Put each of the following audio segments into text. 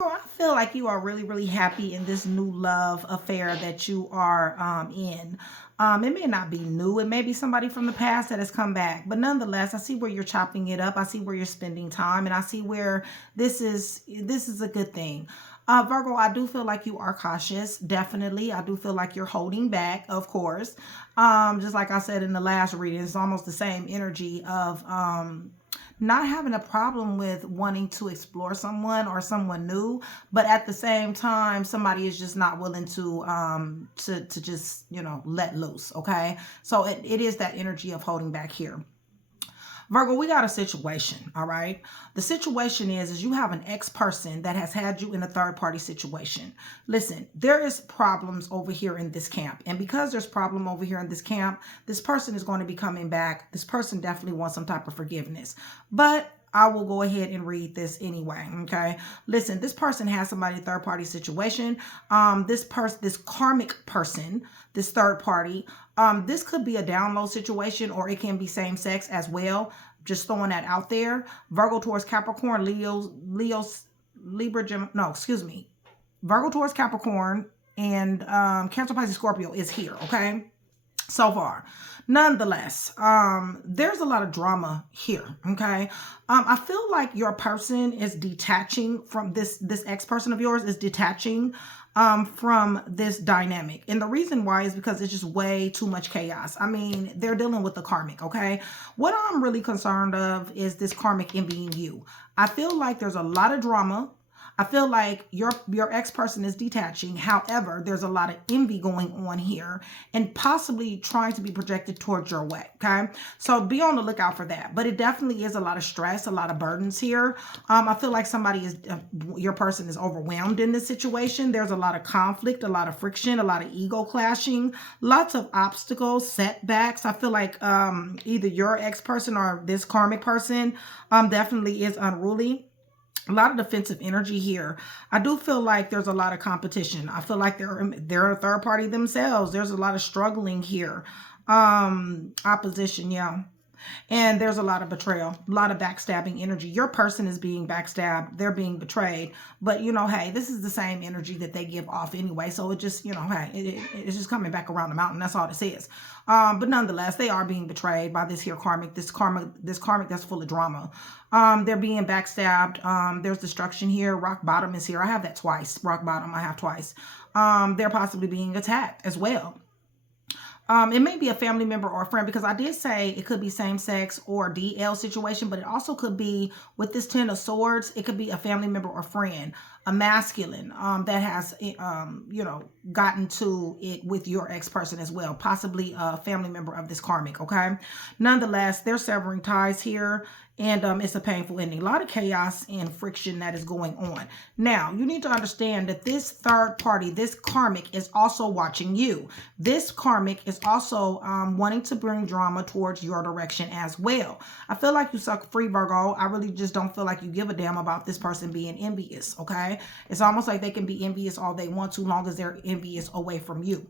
I feel like you are really, really happy in this new love affair that you are in. It may not be new. It may be somebody from the past that has come back. But nonetheless, I see where you're chopping it up. I see where you're spending time. And I see where this is a good thing. Virgo, I do feel like you are cautious. Definitely. I do feel like you're holding back, of course. Just like I said in the last reading, it's almost the same energy of not having a problem with wanting to explore someone or someone new, but at the same time somebody is just not willing to just let loose. Okay, so it is that energy of holding back here. Virgo, we got a situation, all right? The situation is you have an ex-person that has had you in a third-party situation. Listen, there is problems over here in this camp. And because there's problem over here in this camp, this person is going to be coming back. This person definitely wants some type of forgiveness. But I will go ahead and read this anyway, okay? Listen, this person has somebody third party situation. This karmic person, this third party, this could be a download situation or it can be same sex as well. Just throwing that out there. Virgo towards Capricorn, Libra, no, excuse me. Virgo towards Capricorn and Cancer, Pisces, Scorpio is here, okay? So far. Nonetheless, there's a lot of drama here, okay? I feel like your person is detaching from this ex-person of yours is detaching from this dynamic. And the reason why is because it's just way too much chaos. I mean, they're dealing with the karmic, okay? What I'm really concerned of is this karmic envying you. I feel like there's a lot of drama. I feel like your ex-person is detaching. However, there's a lot of envy going on here and possibly trying to be projected towards your way, okay? So be on the lookout for that. But it definitely is a lot of stress, a lot of burdens here. I feel like your person is overwhelmed in this situation. There's a lot of conflict, a lot of friction, a lot of ego clashing, lots of obstacles, setbacks. I feel like either your ex-person or this karmic person definitely is unruly. A lot of defensive energy here. I do feel like there's a lot of competition. I feel like they're a third party themselves. There's a lot of struggling here. Opposition, yeah. And there's a lot of betrayal, a lot of backstabbing energy. Your person is being backstabbed. They're being betrayed. But, hey, this is the same energy that they give off anyway. So it just, hey, it's just coming back around the mountain. That's all this is. But nonetheless, they are being betrayed by this here karmic, this karmic that's full of drama. They're being backstabbed. There's destruction here. Rock bottom is here. I have that twice. Rock bottom, I have twice. They're possibly being attacked as well. It may be a family member or a friend because I did say it could be same sex or DL situation, but it also could be with this 10 of swords. It could be a family member or friend, a masculine that has, gotten to it with your ex-person as well, possibly a family member of this karmic. Okay. Nonetheless, they're severing ties here. And it's a painful ending. A lot of chaos and friction that is going on. Now, you need to understand that this third party, this karmic, is also watching you. This karmic is also wanting to bring drama towards your direction as well. I feel like you suck free, Virgo. I really just don't feel like you give a damn about this person being envious, okay? It's almost like they can be envious all they want to, long as they're envious away from you.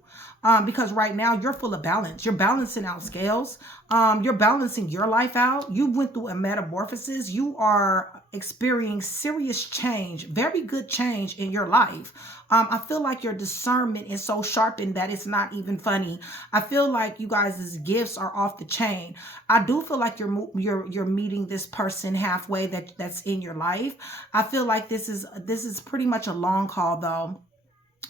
Because right now, you're full of balance. You're balancing out scales. You're balancing your life out. You went through a metamorphosis. You are experiencing serious change, very good change in your life. I feel like your discernment is so sharpened that it's not even funny. I feel like you guys' gifts are off the chain. I do feel like you're meeting this person halfway that's in your life. I feel like this is pretty much a long haul though.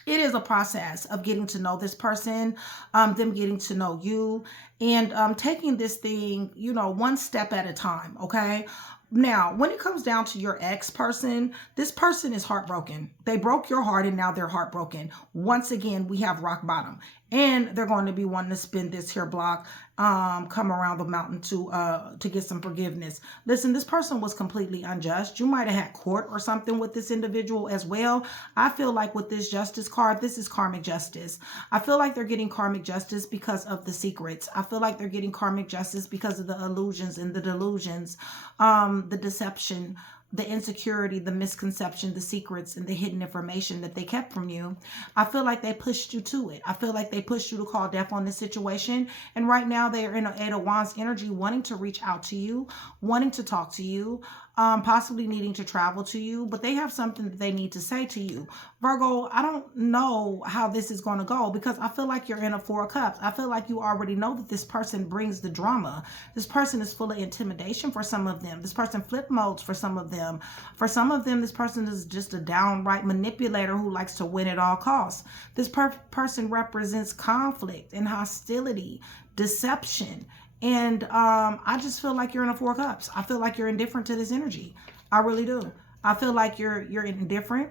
It is a process of getting to know this person, them getting to know you, and taking this thing, one step at a time, okay? Now, when it comes down to your ex-person, this person is heartbroken. They broke your heart and now they're heartbroken. Once again, we have rock bottom. And they're going to be wanting to spin this here block, come around the mountain to get some forgiveness. Listen, this person was completely unjust. You might have had court or something with this individual as well. I feel like with this justice card, this is karmic justice. I feel like they're getting karmic justice because of the secrets. I feel like they're getting karmic justice because of the illusions and the delusions, the deception, the insecurity, the misconception, the secrets, and the hidden information that they kept from you. I feel like they pushed you to it. I feel like they pushed you to call death on this situation. And right now they are in an 8 of Wands energy, wanting to reach out to you, wanting to talk to you, possibly needing to travel to you, but they have something that they need to say to you. Virgo, I don't know how this is going to go because I feel like you're in a Four of Cups. I feel like you already know that this person brings the drama. This person is full of intimidation for some of them. This person flip modes for some of them. For some of them, this person is just a downright manipulator who likes to win at all costs. This person represents conflict and hostility, deception. And I just feel like you're in a Four of Cups. I feel like you're indifferent to this energy. I really do. I feel like you're indifferent.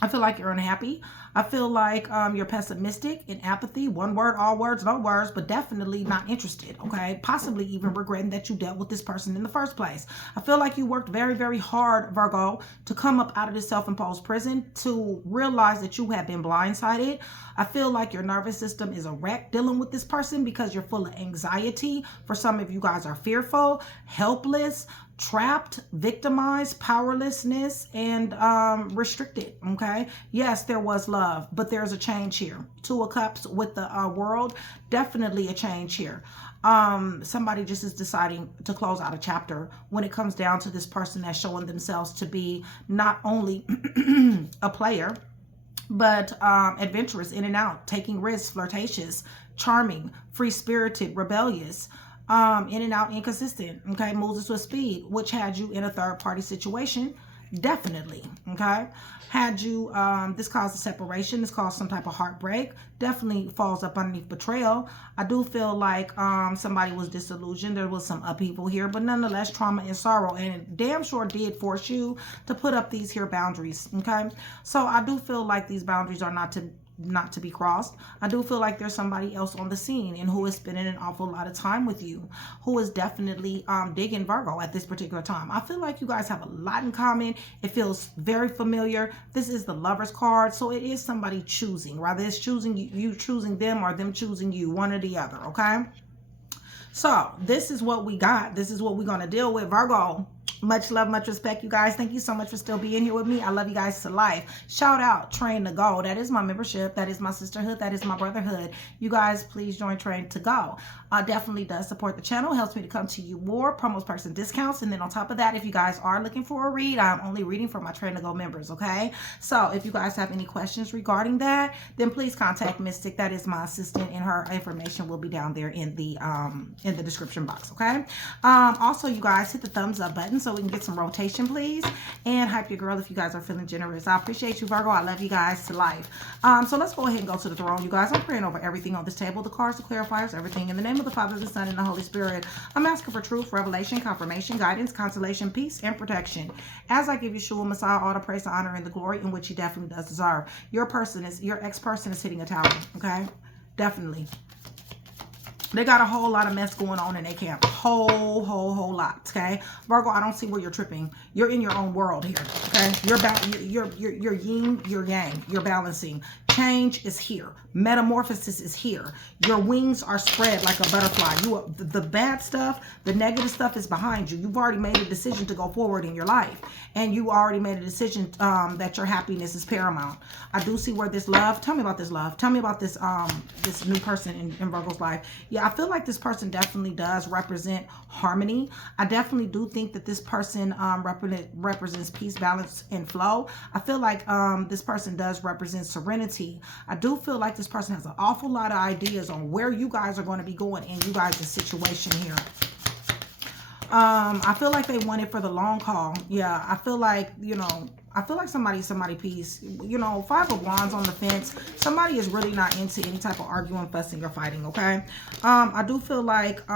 I feel like you're unhappy. I feel like you're pessimistic and apathy. One word, all words, no words, but definitely not interested, okay? Possibly even regretting that you dealt with this person in the first place. I feel like you worked very, very hard, Virgo, to come up out of this self-imposed prison, to realize that you have been blindsided. I feel like your nervous system is a wreck dealing with this person because you're full of anxiety. For some of you guys are fearful, helpless, trapped, victimized, powerlessness, and restricted, okay? Yes, there was love, but there's a change here. Two of Cups with the world, definitely a change here. Somebody just is deciding to close out a chapter when it comes down to this person that's showing themselves to be not only a player, but adventurous, in and out, taking risks, flirtatious, charming, free-spirited, rebellious, in and out, inconsistent, okay, moves us with speed, which had you in a third-party situation, definitely, okay, had you, this caused a separation, this caused some type of heartbreak, definitely falls up underneath betrayal. I do feel like somebody was disillusioned, there was some upheaval here, but nonetheless, trauma and sorrow, and it damn sure did force you to put up these here boundaries, okay, so I do feel like these boundaries are not to be crossed. I do feel like there's somebody else on the scene and who is spending an awful lot of time with you, who is definitely digging Virgo at this particular time. I feel like you guys have a lot in common. It feels very familiar. This is the Lover's card, so it is somebody choosing, rather it's choosing you choosing them or them choosing you, one or the other, okay? So this is what we got. This is what we're going to deal with, Virgo. Much love, much respect, you guys. Thank you so much for still being here with me. I love you guys to life. Shout out Train to Go. That is my membership. That is my sisterhood. That is my brotherhood. You guys, please join Train to Go. Definitely does support the channel. Helps me to come to you more. Promos, perks, and discounts. And then on top of that, if you guys are looking for a read, I'm only reading for my Train to Go members, okay? So if you guys have any questions regarding that, then please contact Mystic. That is my assistant, and her information will be down there in the description box, okay? Also, you guys, hit the thumbs up button so we can get some rotation, please, and hype your girl if you guys are feeling generous. I appreciate you, Virgo. I love you guys to life. So let's go ahead and go to the throne, you guys. I'm praying over everything on this table, the cards, the clarifiers, everything. In the name of the Father, the Son, and the Holy Spirit, I'm asking for truth, revelation, confirmation, guidance, consolation, peace, and protection. As I give Yeshua Messiah all the praise, the honor, and the glory in which he definitely does deserve. Your ex-person is hitting a tower, okay? Definitely. They got a whole lot of mess going on in their camp. Whole lot, okay? Virgo, I don't see where you're tripping. You're in your own world here, okay? You're yin, you're yang. You're balancing. Change is here. Metamorphosis is here. Your wings are spread like a butterfly. The bad stuff, the negative stuff is behind you. You've already made a decision to go forward in your life. And you already made a decision that your happiness is paramount. I do see where this love, tell me about this love. Tell me about this this new person in Virgo's life. Yeah, I feel like this person definitely does represent harmony. I definitely do think that this person represents peace, balance, and flow. I feel like this person does represent serenity. I do feel like this person has an awful lot of ideas on where you guys are going to be going in you guys' situation here. I feel like they want it for the long haul. Yeah, I feel like, you know, somebody peace. You know, Five of Wands on the fence. Somebody is really not into any type of arguing, fussing, or fighting, okay? I do feel like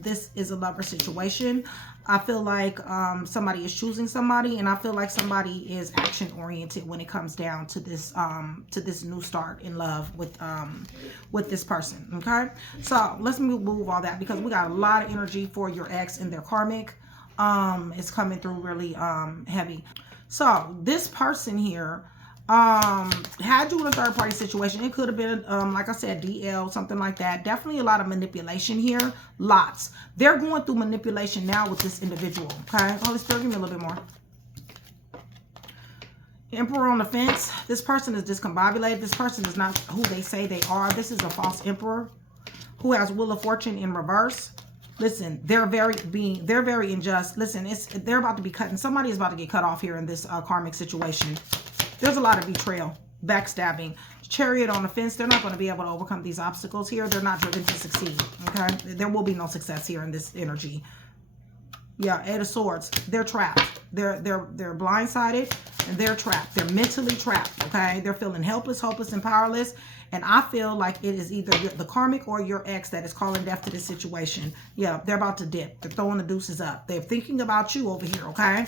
this is a lover situation. I feel like somebody is choosing somebody, and I feel like somebody is action-oriented when it comes down to this new start in love with this person, okay? So let's move all that because we got a lot of energy for your ex and their karmic. It's coming through really heavy. So this person here had you in a third-party situation. It could have been, like I said, DL, something like that. Definitely a lot of manipulation here. Lots. They're going through manipulation now with this individual. Okay? Holy Spirit, give me a little bit more. Emperor on the fence. This person is discombobulated. This person is not who they say they are. This is a false emperor who has Wheel of Fortune in reverse. Listen, they're very unjust. Listen, they're about to be cutting. Somebody is about to get cut off here in this karmic situation. There's a lot of betrayal, backstabbing. Chariot on the fence. They're not going to be able to overcome these obstacles here. They're not driven to succeed. Okay, there will be no success here in this energy. Yeah, Eight of Swords. They're trapped. They're blindsided and they're trapped. They're mentally trapped. Okay, they're feeling helpless, hopeless, and powerless. And I feel like it is either the karmic or your ex that is calling death to this situation. Yeah, they're about to dip. They're throwing the deuces up. They're thinking about you over here, okay?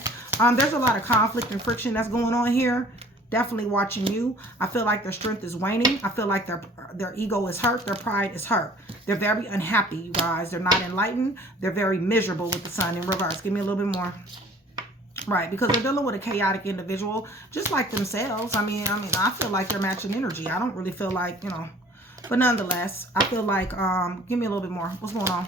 There's a lot of conflict and friction that's going on here. Definitely watching you. I feel like their strength is waning. I feel like their ego is hurt. Their pride is hurt. They're very unhappy, you guys. They're not enlightened. They're very miserable with the sun in reverse. Give me a little bit more. Right, because they're dealing with a chaotic individual, just like themselves. I mean, I feel like they're matching energy. I don't really feel like, you know, but nonetheless, I feel like, give me a little bit more. What's going on?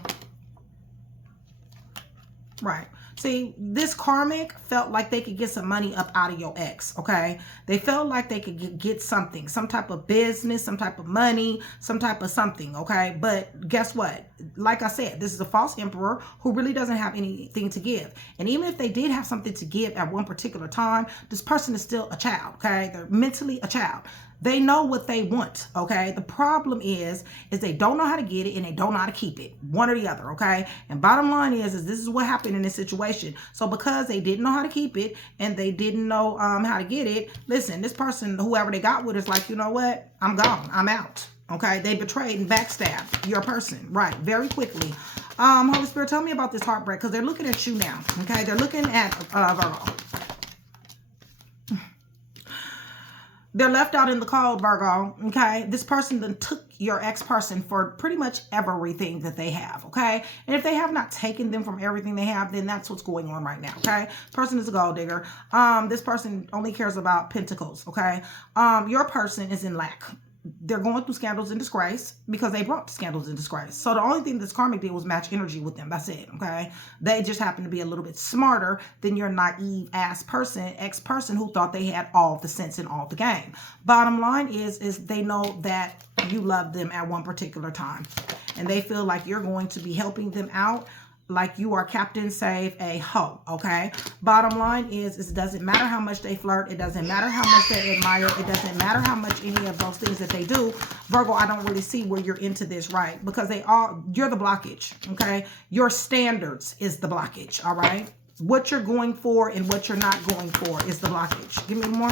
Right. See, this karmic felt like they could get some money up out of your ex, okay? They felt like they could get something, some type of business, some type of money, some type of something, okay? But guess what? Like I said, this is a false emperor who really doesn't have anything to give. And even if they did have something to give at one particular time, this person is still a child, okay? They're mentally a child. They know what they want, okay? The problem is they don't know how to get it and they don't know how to keep it. One or the other, okay? And bottom line is this is what happened in this situation. So because they didn't know how to keep it and they didn't know how to get it, listen, this person, whoever they got with, is like, you know what? I'm gone. I'm out. Okay? They betrayed and backstabbed your person, right? Very quickly. Holy Spirit, tell me about this heartbreak, because they're looking at you now, okay? They're looking at Virgo. They're left out in the cold, Virgo, okay? This person then took your ex-person for pretty much everything that they have, okay? And if they have not taken them from everything they have, then that's what's going on right now, okay? Person is a gold digger. This person only cares about pentacles, okay? Your person is in lack. They're going through scandals and disgrace because they brought scandals and disgrace. So the only thing this karmic did was match energy with them. That's it, okay? They just happen to be a little bit smarter than your naive ass person, ex-person who thought they had all the sense in all the game. Bottom line is they know that you love them at one particular time. And they feel like you're going to be helping them out like you are Captain Save a Ho, okay? Bottom line is it doesn't matter how much they flirt. It doesn't matter how much they admire. It doesn't matter how much any of those things that they do. Virgo, I don't really see where you're into this, right? Because you're the blockage, okay? Your standards is the blockage, all right? What you're going for and what you're not going for is the blockage. Give me more.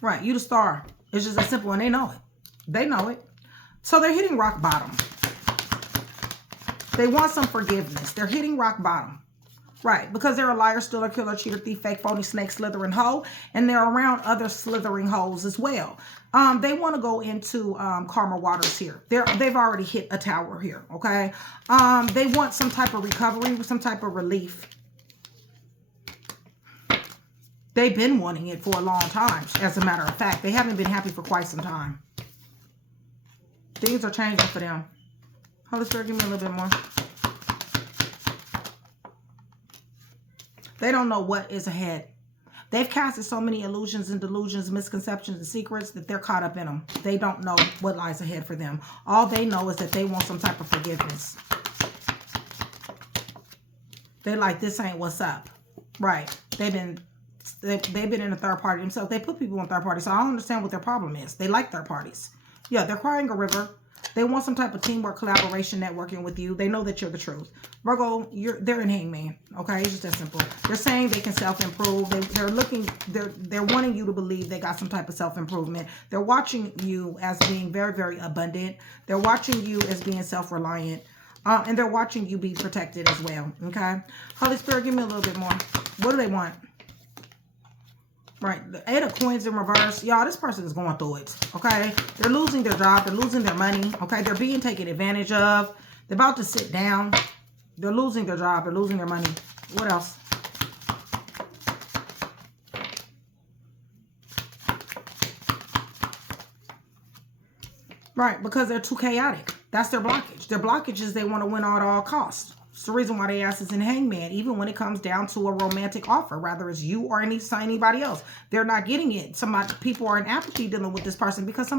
Right, you the star. It's just that simple, and they know it. They know it. So they're hitting rock bottom. They want some forgiveness. They're hitting rock bottom. Right. Because they're a liar, stealer, killer, cheater, thief, fake, phony, snake, slithering hoe. And they're around other slithering hoes as well. They want to go into karma waters here. They've already hit a tower here. Okay. They want some type of recovery, some type of relief. They've been wanting it for a long time. As a matter of fact, they haven't been happy for quite some time. Things are changing for them. Holy Spirit, give me a little bit more. They don't know what is ahead. They've casted so many illusions and delusions, misconceptions and secrets that they're caught up in them. They don't know what lies ahead for them. All they know is that they want some type of forgiveness. They're like, this ain't what's up. Right. They've been in a third party themselves. They put people in third party. So I don't understand what their problem is. They like third parties. Yeah, they're crying a river. They want some type of teamwork, collaboration, networking with you. They know that you're the truth. Virgo, they're in hangman. Okay, it's just that simple. They're saying they can self-improve. They're wanting you to believe they got some type of self-improvement. They're watching you as being very, very abundant. They're watching you as being self-reliant. And they're watching you be protected as well. Okay, Holy Spirit, give me a little bit more. What do they want? Right, the Eight of Coins in reverse. Y'all, this person is going through it, okay? They're losing their job. They're losing their money, okay? They're being taken advantage of. They're about to sit down. They're losing their job. They're losing their money. What else? Right, because they're too chaotic. That's their blockage. Their blockage is they want to win at all costs. It's the reason why they ass is in hangman, even when it comes down to a romantic offer, whether it's you or anybody else. They're not getting it. People are in apathy dealing with this person because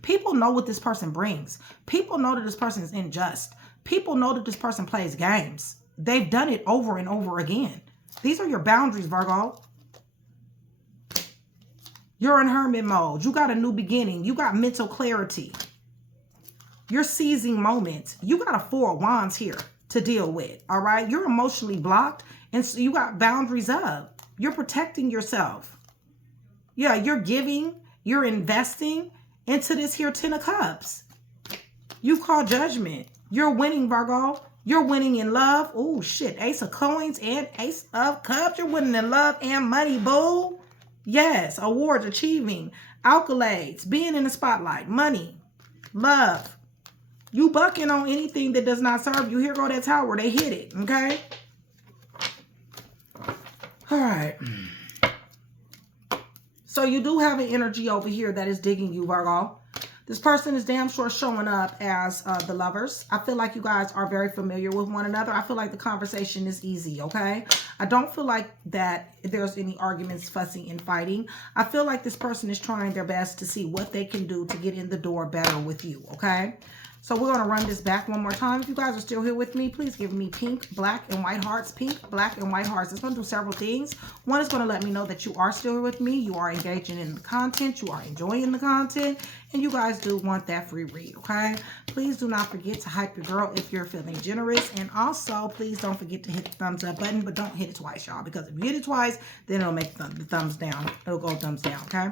people know what this person brings. People know that this person is unjust. People know that this person plays games. They've done it over and over again. These are your boundaries, Virgo. You're in hermit mode. You got a new beginning. You got mental clarity. You're seizing moments. You got a 4 of Wands here to deal with, all right? You're emotionally blocked, and so you got boundaries up. You're protecting yourself. Yeah, you're giving, you're investing into this here 10 of Cups. You've called judgment. You're winning, Virgo. You're winning in love. Oh, shit. Ace of Coins and Ace of Cups. You're winning in love and money, boo. Yes, awards, achieving, accolades, being in the spotlight, money, love. You bucking on anything that does not serve you. Here go that tower. They hit it, okay? All right. So you do have an energy over here that is digging you, Virgo. This person is damn sure showing up as the lovers. I feel like you guys are very familiar with one another. I feel like the conversation is easy, okay? I don't feel like that there's any arguments, fussing, and fighting. I feel like this person is trying their best to see what they can do to get in the door better with you, okay? So we're going to run this back one more time. If you guys are still here with me, please give me pink, black, and white hearts. Pink, black, and white hearts. It's going to do several things. One is going to let me know that you are still here with me. You are engaging in the content. You are enjoying the content. And you guys do want that free read, okay? Please do not forget to hype your girl if you're feeling generous. And also, please don't forget to hit the thumbs up button. But don't hit it twice, y'all. Because if you hit it twice, then it'll make the thumbs down. It'll go thumbs down, okay?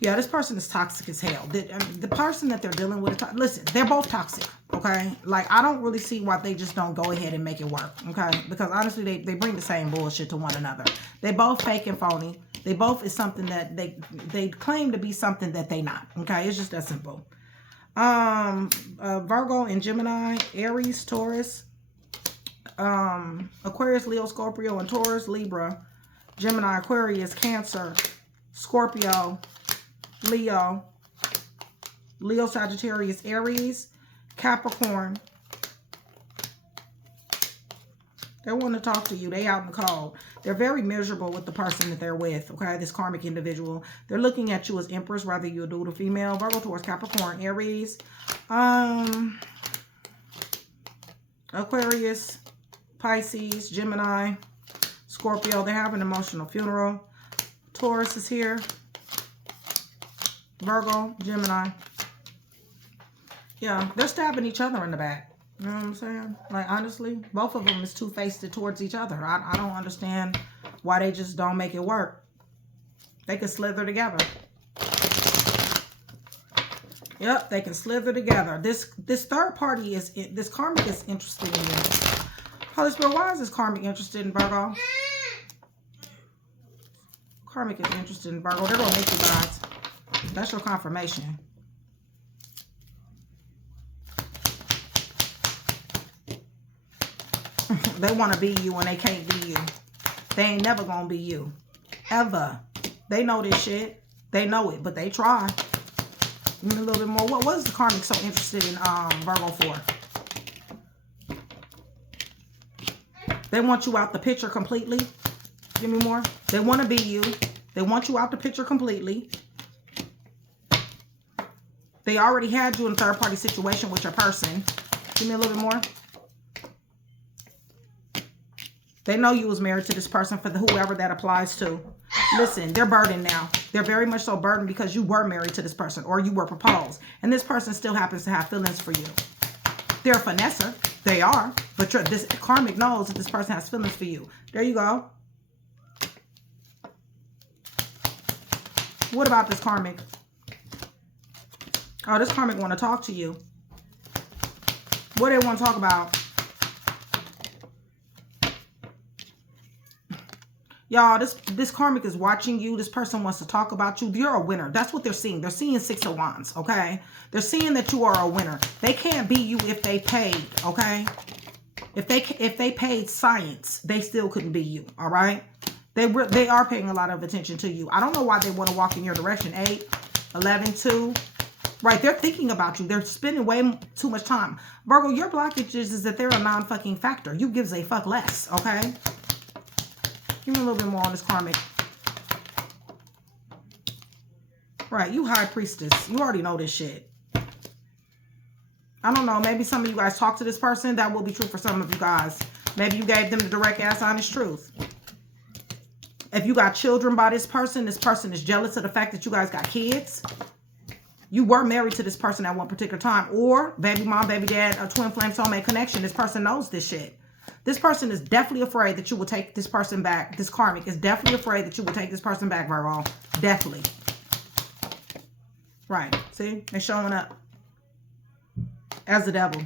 Yeah, this person is toxic as hell. The person that they're dealing with, listen, they're both toxic, okay? Like, I don't really see why they just don't go ahead and make it work, okay? Because honestly, they bring the same bullshit to one another. They both fake and phony. They both is something that they claim to be something that they not, okay? It's just that simple. Virgo and Gemini, Aries, Taurus, Aquarius, Leo, Scorpio, and Taurus, Libra, Gemini, Aquarius, Cancer, Scorpio, Leo, Sagittarius, Aries, Capricorn. They want to talk to you. They out in the cold. They're very miserable with the person that they're with, okay? This karmic individual. They're looking at you as Empress, whether you're a dude or female. Virgo, Taurus, Capricorn, Aries, Aquarius, Pisces, Gemini, Scorpio. They have an emotional funeral. Taurus is here. Virgo, Gemini. Yeah, they're stabbing each other in the back. You know what I'm saying? Like, honestly, both of them is two-faced towards each other. I don't understand why they just don't make it work. They can slither together. Yep, they can slither together. This third party is, this karmic is interested in you. Holy Spirit, why is this karmic interested in Virgo? Karmic is interested in Virgo. They're going to make you guys. That's your confirmation. They want to be you and they can't be you. They ain't never going to be you. Ever. They know this shit. They know it, but they try. Give me a little bit more. What is the karmic so interested in Virgo for? They want you out the picture completely. Give me more. They want to be you. They want you out the picture completely. They already had you in a third-party situation with your person. Give me a little bit more. They know you was married to this person for whoever that applies to. Listen, they're burdened now. They're very much so burdened because you were married to this person or you were proposed. And this person still happens to have feelings for you. They're a finesser. They are. But this karmic knows that this person has feelings for you. There you go. What about this karmic? Oh, this karmic want to talk to you. What do they want to talk about? Y'all, this karmic is watching you. This person wants to talk about you. You're a winner. That's what they're seeing. They're seeing 6 of Wands, okay? They're seeing that you are a winner. They can't be you if they paid, okay? If they paid science, they still couldn't be you, all right? They are paying a lot of attention to you. I don't know why they want to walk in your direction. 8, 11, 2. Right, they're thinking about you. They're spending way too much time. Virgo, your blockage is that they're a non-fucking factor. You gives a fuck less, okay? Give me a little bit more on this karmic. Right, you high priestess. You already know this shit. I don't know. Maybe some of you guys talk to this person. That will be true for some of you guys. Maybe you gave them the direct ass honest truth. If you got children by this person is jealous of the fact that you guys got kids. You were married to this person at one particular time. Or baby mom, baby dad, a twin flame soulmate connection. This person knows this shit. This person is definitely afraid that you will take this person back. This karmic is definitely afraid that you will take this person back, Virgo. Definitely. Right. See? They're showing up as the devil.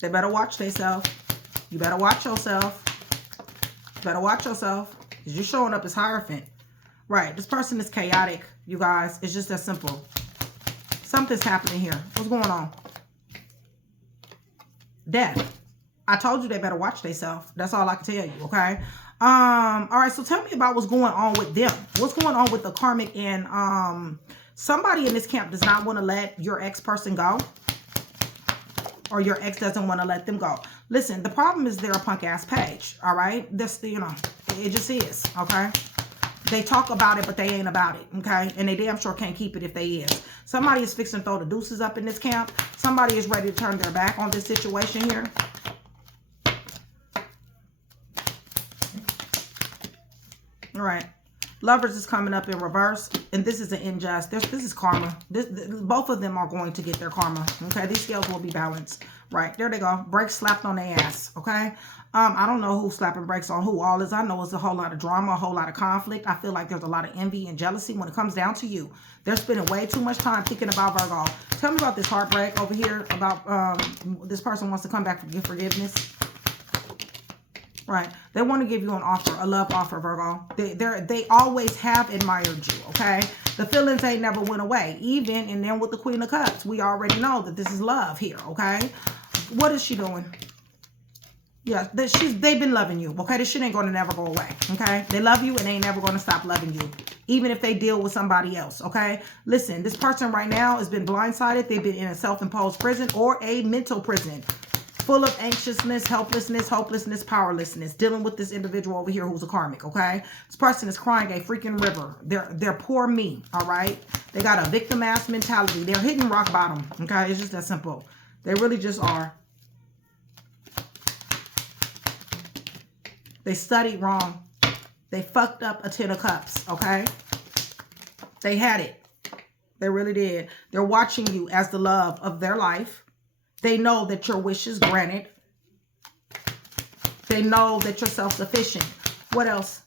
They better watch themselves. You better watch yourself. You better watch yourself. Because you're showing up as Hierophant. Right. This person is chaotic, you guys. It's just that simple. Something's happening here. What's going on? Death. I told you they better watch themselves. That's all I can tell you, okay? All right, so tell me about what's going on with them. What's going on with the karmic and somebody in this camp does not want to let your ex-person go. Or your ex doesn't want to let them go. Listen, the problem is they're a punk-ass page, all right? This, you know, it just is, okay? They talk about it, but they ain't about it, okay? And they damn sure can't keep it if they is. Somebody is fixing to throw the deuces up in this camp. Somebody is ready to turn their back on this situation here. All right. Lovers is coming up in reverse. And this is an injustice. This is karma. Both of them are going to get their karma. Okay. These scales will be balanced. Right. There they go. Brakes slapped on their ass. Okay. I don't know who's slapping brakes on who. All I know is a whole lot of drama, a whole lot of conflict. I feel like there's a lot of envy and jealousy when it comes down to you. They're spending way too much time thinking about Virgo. Tell me about this heartbreak over here. About this person wants to come back for forgiveness. Right. They want to give you an offer, a love offer, Virgo. They always have admired you, okay? The feelings ain't never went away. Even, and then with the Queen of Cups, we already know that this is love here, okay? What is she doing? Yeah, they've been loving you, okay? This shit ain't going to never go away, okay? They love you and they ain't never going to stop loving you, even if they deal with somebody else, okay? Listen, this person right now has been blindsided. They've been in a self-imposed prison or a mental prison. Full of anxiousness, helplessness, hopelessness, powerlessness, dealing with this individual over here who's a karmic, okay? This person is crying a freaking river. They're poor me, all right? They got a victim-ass mentality. They're hitting rock bottom, okay? It's just that simple. They really just are. They studied wrong. They fucked up a 10 of cups, okay? They had it. They really did. They're watching you as the love of their life. They know that your wish is granted. They know that you're self-sufficient. What else?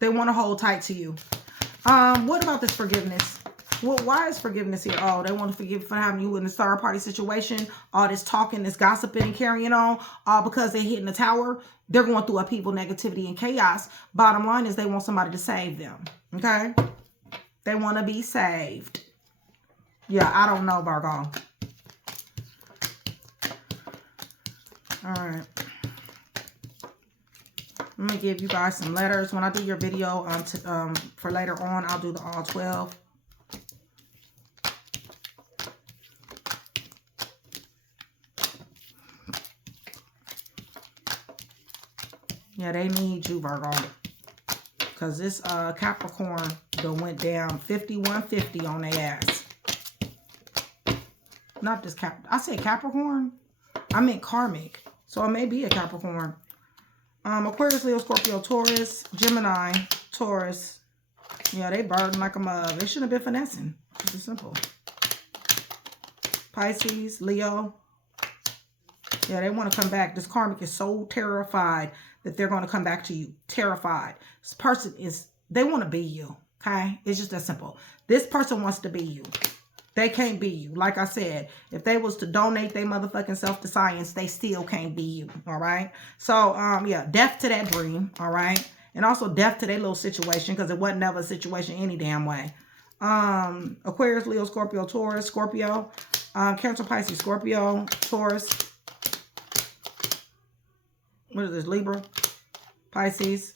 They want to hold tight to you. What about this forgiveness? Well, why is forgiveness here? Oh, they want to forgive for having you in the third party situation. All this talking, this gossiping and carrying on. All because they're hitting the tower. They're going through upheaval, negativity, and chaos. Bottom line is they want somebody to save them. Okay? They want to be saved. Yeah, I don't know, Virgo. All right. I'm going to give you guys some letters. When I do your video for later on, I'll do the all 12. Yeah, they need you, Virgo. Because this Capricorn went down 5150 on their ass. Not this I said Capricorn. I meant karmic. So it may be a Capricorn. Aquarius, Leo, Scorpio, Taurus, Gemini, Taurus. Yeah, they burden like a mug. They shouldn't have been finessing. It's just simple. Pisces, Leo. Yeah, they want to come back. This karmic is so terrified that they're going to come back to you. Terrified. This person is, they want to be you. Okay? It's just that simple. This person wants to be you. They can't be you. Like I said, if they was to donate their motherfucking self to science, they still can't be you. All right. So, yeah, death to that dream. All right. And also death to their little situation because it wasn't never a situation any damn way. Aquarius, Leo, Scorpio, Taurus, Scorpio, Cancer, Pisces, Scorpio, Taurus. What is this? Libra, Pisces.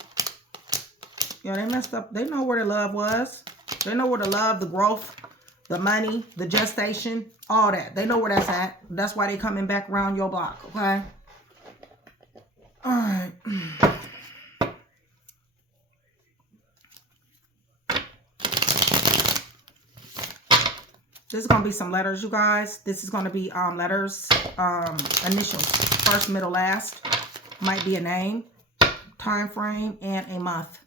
Yeah, they messed up. They know where the love was. They know where the love, the growth, the money, the gestation, all that. They know where that's at. That's why they coming back around your block, okay? All right. This is going to be some letters, you guys. This is going to be letters, initials, first, middle, last. Might be a name, time frame, and a month.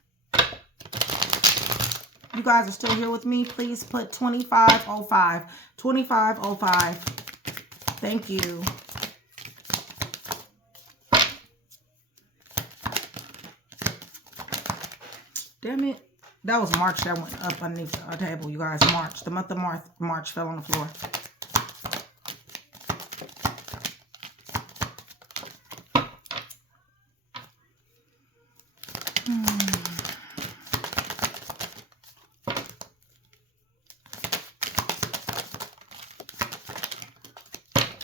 You guys are still here with me. Please put 2505. 2505. Thank you. Damn it. That was March that went up underneath our table, you guys. March. The month of March fell on the floor.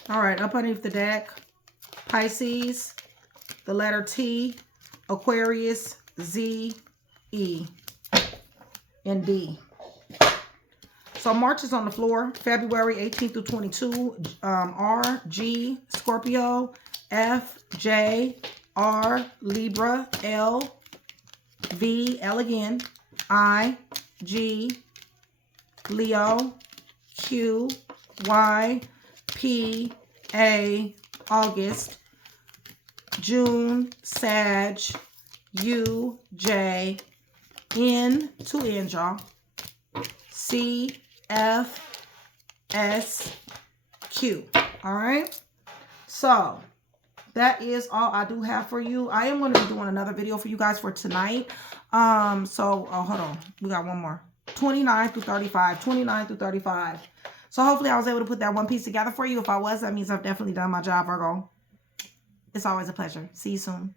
All right, up underneath the deck, Pisces, the letter T, Aquarius, Z, E, and D. So March is on the floor. February 18 through 22, R, G, Scorpio, F, J, R, Libra, L, V, L again, I, G, Leo, Q, Y, P, A, August, June, Sag, U, J, N, two N's, y'all, C, F, S, Q. All right. So that is all I do have for you. I am going to be doing another video for you guys for tonight. So hold on. We got one more. 29 through 35. 29 through 35. So hopefully I was able to put that one piece together for you. If I was, that means I've definitely done my job, Virgo. It's always a pleasure. See you soon.